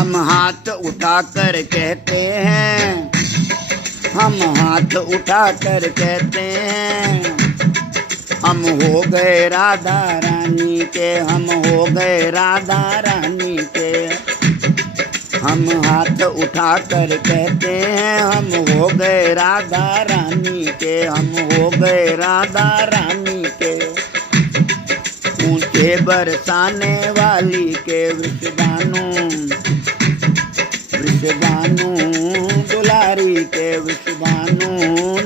हम हाथ उठाकर कहते हैं, हम हाथ उठाकर कहते हैं, हम हो गए राधा रानी के, हम हो गए राधा रानी के। हम हाथ उठाकर कहते हैं, हम हो गए राधा रानी के, हम हो गए राधा रानी के। ऊंचे बरसाने वाली के वृषभानु, वृषभानु दुलारी के, वृषभानु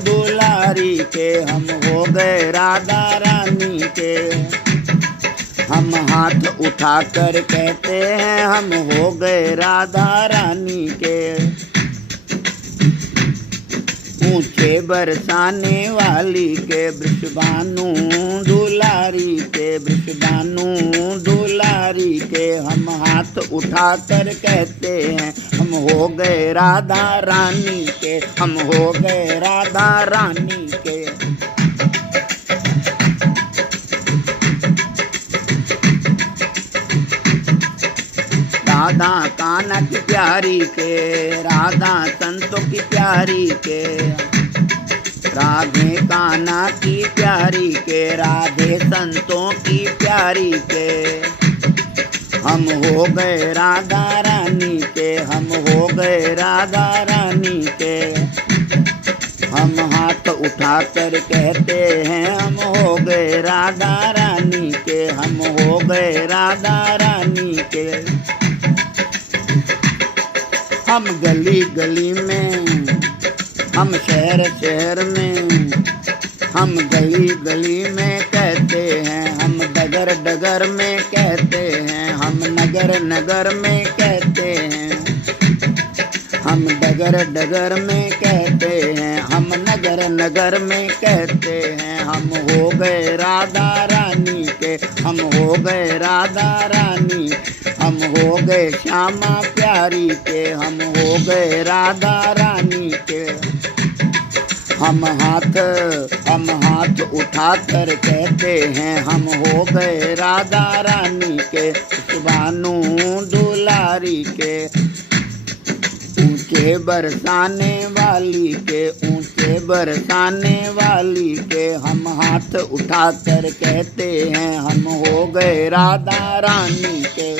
दुलारी के। हम हो गए राधा रानी के। हम हाथ उठाकर कहते हैं, हम हो गए राधा रानी के। ऊंचे बरसाने वाली के वृषभानु दुलारी के, वृषभानु दुलारी के। हम हाथ उठाकर कहते हैं, हम हो गए राधा रानी के, हम हो गए राधा रानी के। राधा कान्हा की प्यारी के, राधा संतों की प्यारी के, राधे कान्हा की प्यारी के, राधे संतों की प्यारी के। हम हो गए राधा रानी के, हम हो गए राधा रानी के। हम हाथ उठाकर कहते हैं, हम हो गए राधा रानी के, हम हो गए राधा रानी के। हम गली गली में, हम शहर शहर में, हम गली गली में कहते हैं, हम डगर डगर में कहते हैं, हम नगर नगर में कहते हैं, हम डगर डगर में कहते हैं, हम नगर नगर में कहते हैं। हम हो गए राधा रानी के, हम हो गए राधा रानी, हम हो गए श्यामा प्यारी के, हम हो गए राधा रानी के। हम हाथ उठाकर कहते हैं, हम हो गए राधा रानी के, वृषभानु दुलारी के। ऊंचे बरसाने वाली के, ऊंचे बरसाने वाली के। हम हाथ उठाकर कहते हैं, हम हो गए राधा रानी के।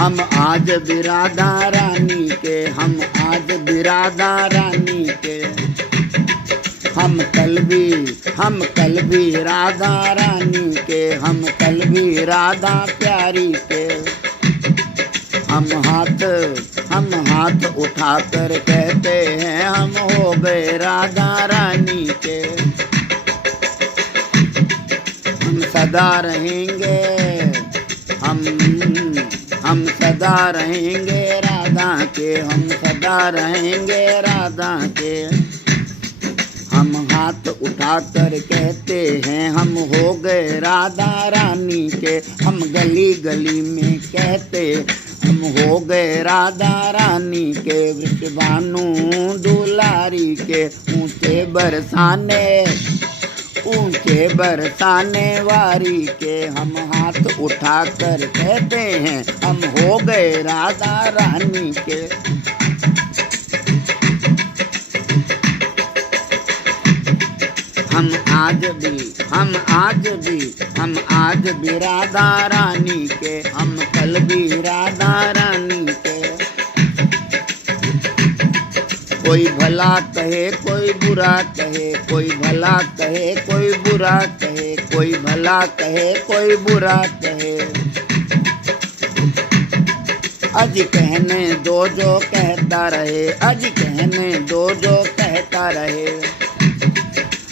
हम आज भी राधा रानी के, हम आज भी राधा रानी के। हम कल भी राधा रानी के, हम कल भी राधा प्यारी के। हम हाथ उठाकर कहते हैं, हम हो गए राधा रानी के। हम सदा रहेंगे, हम सदा रहेंगे राधा के, हम सदा रहेंगे राधा के। हम हाथ उठाकर कहते हैं, हम हो गए राधा रानी के। हम गली गली में कहते, हम हो गए राधा रानी के, वृषभानु दुलारी के। ऊंचे बरसाने वारी के। हम हाथ उठाकर कहते हैं, हम हो गए राधा रानी के। हम आज भी राधा रानी के, हम कल भी राधा रानी के। कोई भला कहे कोई बुरा कहे, कोई भला कहे कोई बुरा कहे, कोई भला कहे कोई बुरा कहे। अज कहने दो जो कहता रहे, अज कहने दो जो कहता रहे।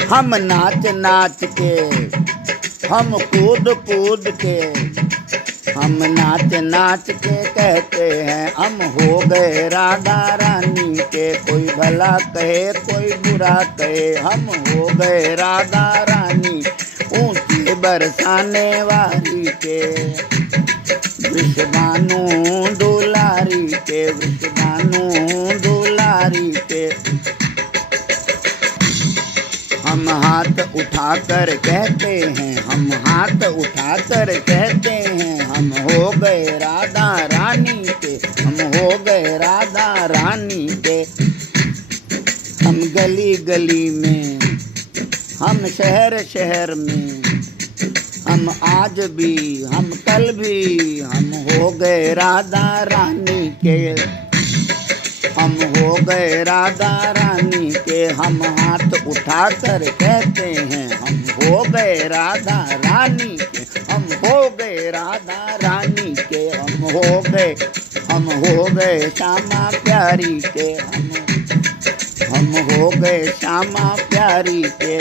हम नाच नाच के, हम कूद कूद के, हम नाच नाच के कहते हैं, हम हो गए राधा रानी के। कोई भला कहे कोई बुरा कहे, हम हो गए राधा रानी। ऊंचे बरसाने वाली के, वृषभानु दुलारी के, वृषभानु दुलारी के। हम हम हाथ उठाकर कहते हैं, हम हाथ उठाकर कहते हैं, हम हो गए राधा रानी के, हम हो गए राधा रानी के। हम गली गली में, हम शहर शहर में, हम आज भी, हम कल भी, हम हो गए राधा रानी के, हम हो गए राधा रानी के। हम हाथ उठाकर कहते हैं, हम हो गए राधा रानी के, हम हो गए राधा रानी के, हम हो गए श्यामा प्यारी के, हम हो गए श्यामा प्यारी के।